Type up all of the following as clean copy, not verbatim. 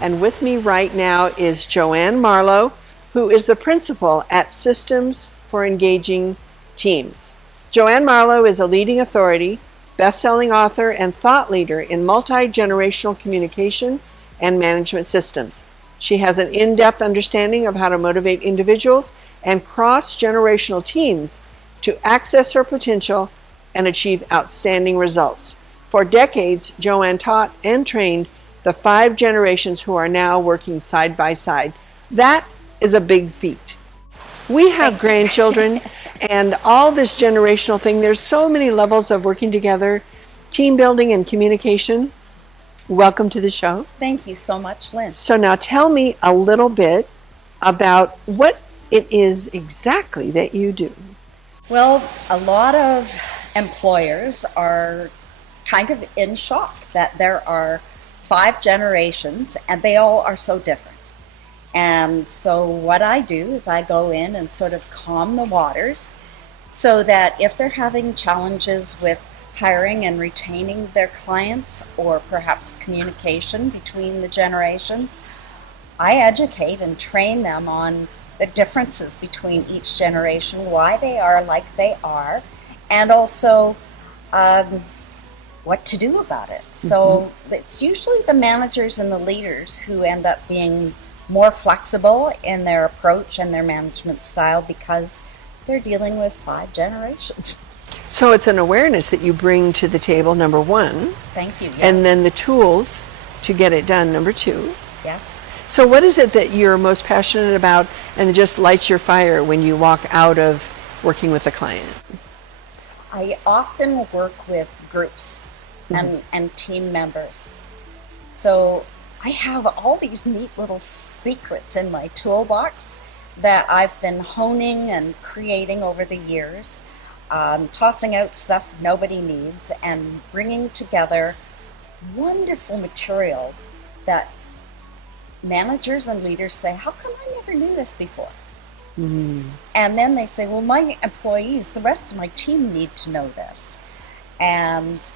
And with me right now is Joanne Marlow, who is the principal at Systems for Engaging Teams. Joanne Marlow is a leading authority, best-selling author, and thought leader in multi-generational communication and management systems. She has an in-depth understanding of how to motivate individuals and cross-generational teams to access their potential and achieve outstanding results. For decades, Joanne taught and trained the 5 generations who are now working side by side. That is a big feat. We have grandchildren and all this generational thing. There's so many levels of working together, team building and communication. Welcome to the show. Thank you so much, Lynn. So now tell me a little bit about what it is exactly that you do. Well, a lot of employers are kind of in shock that there are 5 generations and they all are so different. And so what I do is I go in and sort of calm the waters so that if they're having challenges with hiring and retaining their clients, or perhaps communication between the generations, I educate and train them on the differences between each generation, why they are like they are, and also what to do about it. So it's usually the managers and the leaders who end up being more flexible in their approach and their management style because they're dealing with 5 generations. So it's an awareness that you bring to the table, number 1. Thank you. Yes. And then the tools to get it done, number 2. Yes. So what is it that you're most passionate about and just lights your fire when you walk out of working with a client? I often work with groups and team members. So I have all these neat little secrets in my toolbox that I've been honing and creating over the years, tossing out stuff nobody needs and bringing together wonderful material that managers and leaders say, how come I never knew this before? And then they say, well, my employees, the rest of my team need to know this. And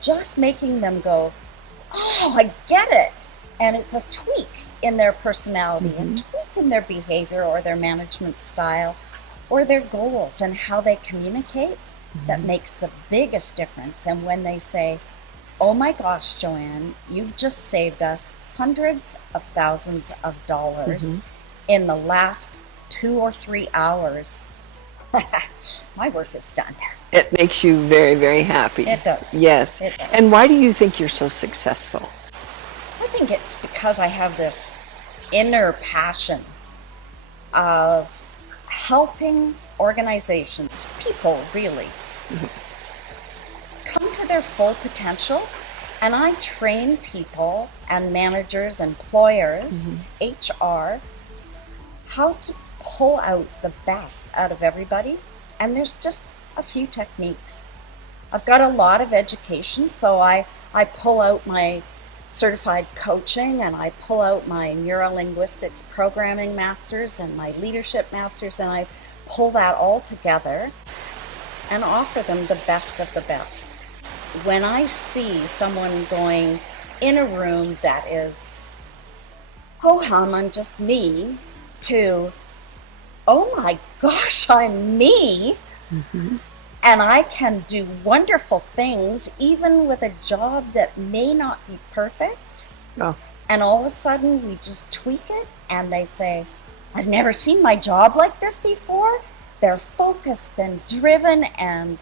just making them go, oh, I get it. And it's a tweak in their personality, and tweak in their behavior or their management style or their goals and how they communicate that makes the biggest difference. And when they say, oh my gosh, Joanne, you've just saved us hundreds of thousands of dollars in the last 2 or 3 hours, my work is done. It makes you very, very happy. It does. Yes. It does. And why do you think you're so successful? I think it's because I have this inner passion of helping organizations, people really, come to their full potential. And I train people and managers, employers, HR, how to pull out the best out of everybody. And there's just a few techniques. I've got a lot of education, so I pull out my certified coaching and I pull out my neurolinguistics programming masters and my leadership masters, and I pull that all together and offer them the best of the best. When I see someone going in a room that is, oh hum, I'm just me, to, oh my gosh, I'm me, and I can do wonderful things even with a job that may not be perfect, and all of a sudden we just tweak it and they say, I've never seen my job like this before. They're focused and driven and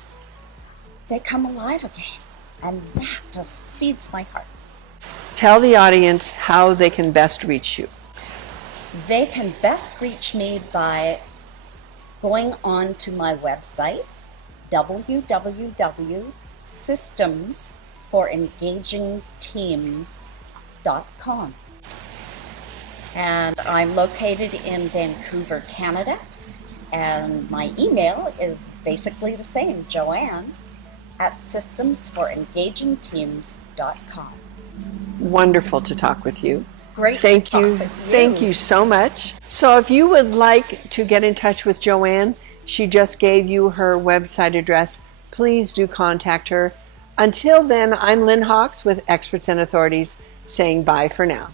they come alive again. And that just feeds my heart. Tell the audience how they can best reach you. They can best reach me by going on to my website, www.systemsforengagingteams.com. And I'm located in Vancouver, Canada. And my email is basically the same, Joanne@systemsforengagingteams.com. Wonderful to talk with you. Great Thank to talk you. with you. Thank you so much. So if you would like to get in touch with Joanne, she just gave you her website address. Please do contact her. Until then, I'm Lynn Hawks with Experts and Authorities saying bye for now.